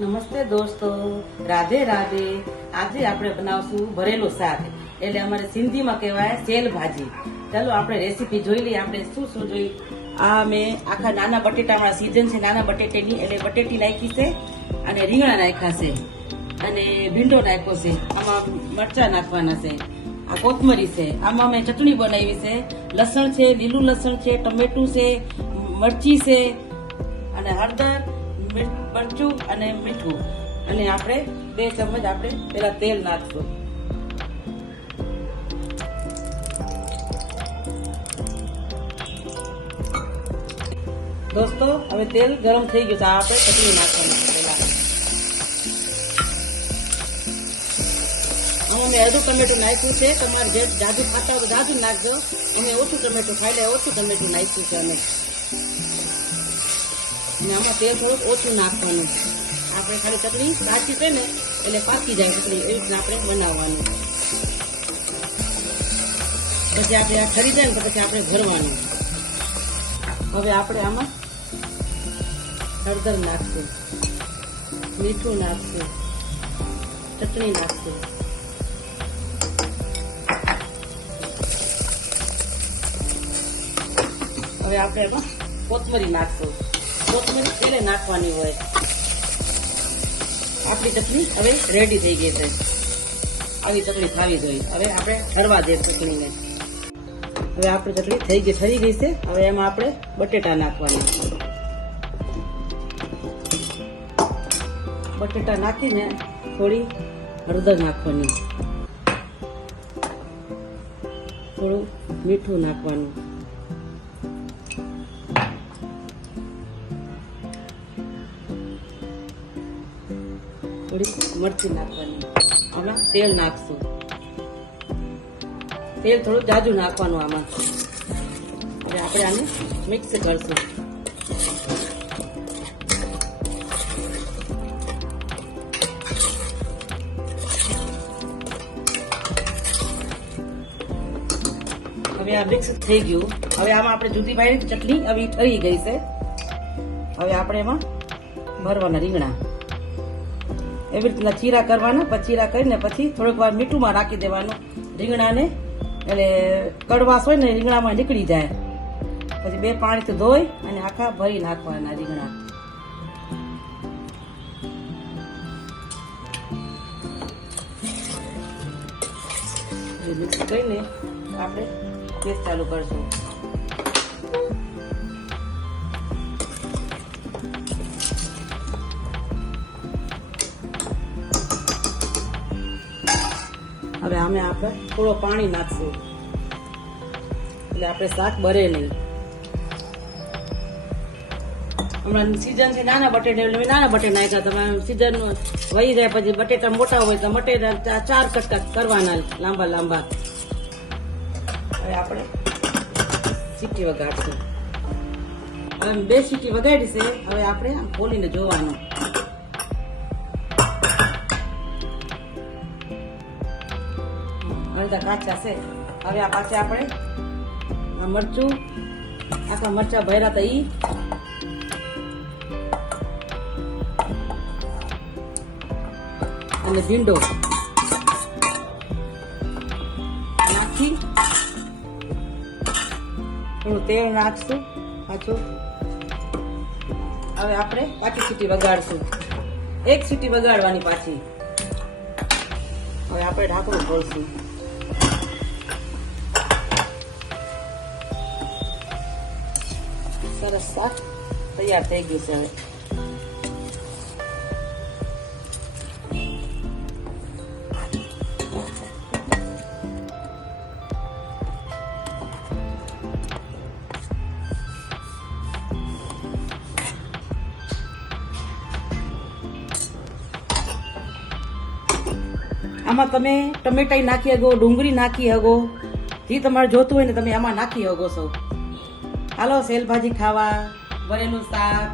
નમસ્તે દોસ્તો, રાધે રાધે. આજે આપણે બનાવશું ભરેલું શાક, એટલે અમારે સિંધીમાં કહેવાય સેલ ભાજી. ચાલો આપણે રેસીપી જોઈ લઈએ. આપણે શું શું જોઈ. આ મેં આખા નાના બટેટાવાળા સીઝન છે નાના બટેટાની, એટલે બટેટી નાખી છે અને રીંગણા નાખ્યા છે અને ભીંડો નાખ્યો છે. આમાં મરચા નાખવાના છે, આ કોથમરી છે, આમાં મેં ચટણી બનાવી છે, લસણ છે, લીલું લસણ છે, ટમેટું છે, મરચી છે અને હળદર, મરચું અને મીઠું. અને આપણે 2 ચમચ આપણે પેલા તેલ નાખશું. દોસ્તો, હવે તેલ ગરમ થઈ ગયું છે. આપણે ચટણી નાખવાની પેલા. આમાં મેં અડધું ટમેટું નાખ્યું છે. તમારે જે જાજુ ખાતા હોય જાજુ નાખજો. અમે ઓછું ટમેટું ખાઈ લે ઓછું ટમેટું નાખ્યું છે અમે. અને આમાં તેલ થોડુંક ઓછું નાખવાનું. આપણે ખાલી ચટણી કાચી છે ને એટલે પાકી જાય ચટણી, એવી રીતના આપણે બનાવવાનું. પછી આપણે આ ખરી જાય ને તો પછી આપણે ભરવાનું. હવે આપણે આમાં હળદર નાખશું, મીઠું નાખશું, ચટણી નાખશું. હવે આપણે એમાં કોથમરી નાખશું. કોથમરી પેલે નાખવાની હોય. આપણી ચટણી હવે રેડી થઈ ગઈ છે. આવી ચટણી ખાવી જોઈએ. હવે આપણે ભરવા દે ચટણીને. હવે આપણી ચટણી થઈ ગઈ ઠરી ગઈ છે. હવે એમાં આપણે બટેટા નાખવાના. બટેટા નાખીને થોડી હળદર નાખવાની, થોડું મીઠું નાખવાનું, થોડી મરચી નાખવાની. આમાં તેલ નાખશું. તેલ થોડું જાજુ નાખવાનું આમાં. હવે આપણે આને મિક્સ કરશું. હવે આ મિક્સ થઈ ગયું. હવે આમાં આપણે જુદી ભાઈ ચટણી હવે ઠરી ગઈ છે. હવે આપણે એમાં ભરવાના રીંગણા. એવી રીતના ચીરા કરવાના. પછી ચીરા કરીને પછી થોડીક વાર મીઠુંમાં રાખી દેવાનું રીંગણાને, એટલે કડવાશ હોય ને રીંગણામાં નીકળી જાય. પછી 2 પાણીથી ધોઈ અને આખા ભરી નાખવાના રીંગણા. મિક્સ કરીને આપણે ગેસ ચાલુ કરશું. હવે આમે આપણે થોડો પાણી નાખશું, એટલે આપણે શાક બરે નહીં. હમણાં સીઝન છે નાના બટેટા, એટલે નાના બટેટા નાખ્યા. તમે સીઝન વહી જાય પછી બટેટા મોટા હોય તો બટેટા 4 કટકા કરવાના લાંબા લાંબા. હવે આપણે સીટી વગાડશું. હવે 2 સીટી વગાડી છે. હવે આપણે આમ ખોલીને જોવાનું. અડધા કાચા છે. હવે આ પાછા આપણે મરચું, આખા મરચા ભર્યા હતા ઈ, અને ભીંડો નાખી થોડું તેલ નાખશું પાછું. હવે આપણે પાછી સીટી વગાડશું. 1 સીટી વગાડવાની પાછી. હવે આપણે ઢાંકણું ખોલશું. સરસ શાક તૈયાર થઈ ગયું છે. હવે આમાં તમે ટમેટા નાખી શકો, ડુંગળી નાખી શકો, જે તમારે જોતું હોય ને તમે આમાં નાખી શકો છો. હાલો સેલ ભાજી ખાવા, ભરેલું શાક.